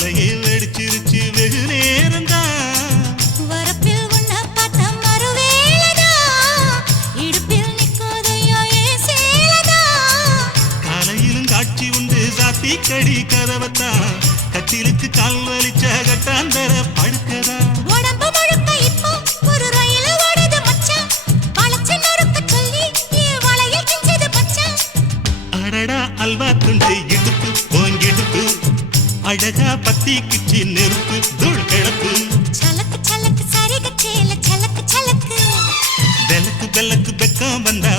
தலையே வெடிச்சிருச்சு வெகு நேரம்தான் வரப்பில் உன்ன பார்த்த மறுவேளதா இடுப்பில் நிற்கோதையோ ஏன் சேலதா காலையிலும் காட்சி உண்டு சாத்தி கடி கதவத்தான் கட்டிலுக்கு கால் வலிச்ச கட்டாந்தர படுக்கதா உடம்பு முழுக்க இப்போ ஒரு ரயில் ஓடுது மச்சான் வளைச்சு நொறுக்க சொல்லி என் வளையில் கிஞ்சது மச்சான் அடடா அல்வா துண்டு இடுப்பு போங்கிடுப்பு அழகா பத்தி கிச்சி நெருப்பு தூள் கிளப்பு சலக்கு சலக்கு சரிக சேல சலக்கு சலக்கு பெலக்கு பெலக்கு பெக்கம் வந்தா